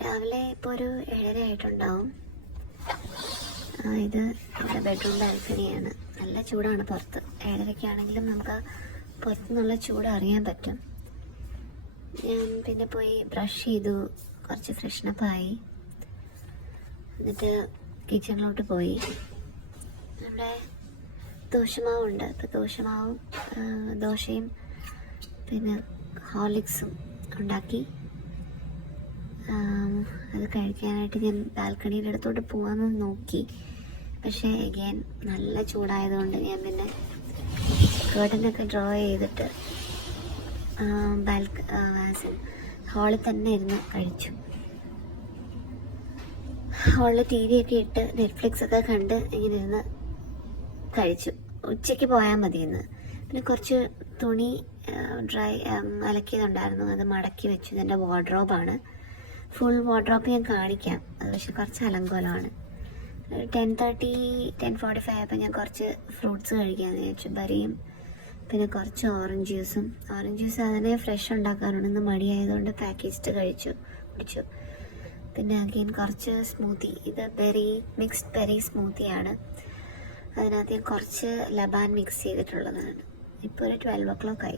രാവിലെ ഇപ്പോൾ ഒരു 7:30 ആയിട്ടുണ്ടാവും. ഇത് നമ്മുടെ ബെഡ്റൂം ബാൽക്കണിയാണ്. നല്ല ചൂടാണ് പുറത്ത്. 7:30-ക്കാണെങ്കിലും നമുക്ക് പുറത്തുനിന്നുള്ള ചൂട് അറിയാൻ പറ്റും. ഞാൻ പിന്നെ പോയി ബ്രഷ് ചെയ്തു, കുറച്ച് ഫ്രഷ്നപ്പായി. എന്നിട്ട് കിച്ചണിലോട്ട് പോയി. നമ്മുടെ ദോശമാവുണ്ട്. അപ്പോൾ ദോശയും പിന്നെ ഹോർലിക്സും ഉണ്ടാക്കി അത് കഴിക്കാനായിട്ട് ഞാൻ ബാൽക്കണിയുടെ അടുത്തോട്ട് പോകാമെന്ന് നോക്കി. പക്ഷേ അഗൈൻ നല്ല ചൂടായതുകൊണ്ട് ഞാൻ പിന്നെ കേർട്ടനൊക്കെ ഡ്രോ ചെയ്തിട്ട് ഹാളിൽ തന്നെ ഇരുന്ന് കഴിച്ചു. ഹാളിൽ TV ഒക്കെ ഇട്ട് നെറ്റ്ഫ്ലിക്സ് ഒക്കെ കണ്ട് ഇങ്ങനെ ഇരുന്ന് കഴിച്ചു. ഉച്ചയ്ക്ക് പോയാൽ മതിയെന്ന്. പിന്നെ കുറച്ച് തുണി അലക്കിയതുണ്ടായിരുന്നു, അത് മടക്കി വെച്ചു. ഇതെൻ്റെ വാർഡ്രോബാണ്. ഫുൾ വാർഡ്രോബ് ഞാൻ കാണിക്കാം. അത് പക്ഷെ കുറച്ച് അലങ്കോലമാണ്. 10:45 ആയപ്പോൾ ഞാൻ കുറച്ച് ഫ്രൂട്ട്സ് കഴിക്കാമെന്ന് വിചാരിച്ചു. ബരിയും പിന്നെ കുറച്ച് ഓറഞ്ച് ജ്യൂസ് അതിനെ ഫ്രഷ് ഉണ്ടാക്കാറുണ്ട്. ഇന്ന് മടിയായതുകൊണ്ട് പാക്കേജ്ഡ് കുടിച്ചു. പിന്നെ അഗെയിൻ കുറച്ച് സ്മൂത്തി. ഇത് മിക്സ്ഡ് ബെറി സ്മൂത്തിയാണ്. അതിനകത്ത് ഞാൻ കുറച്ച് ലബാൻ മിക്സ് ചെയ്തിട്ടുള്ളതാണ്. ഇപ്പോൾ ഒരു 12 o'clock ആയി.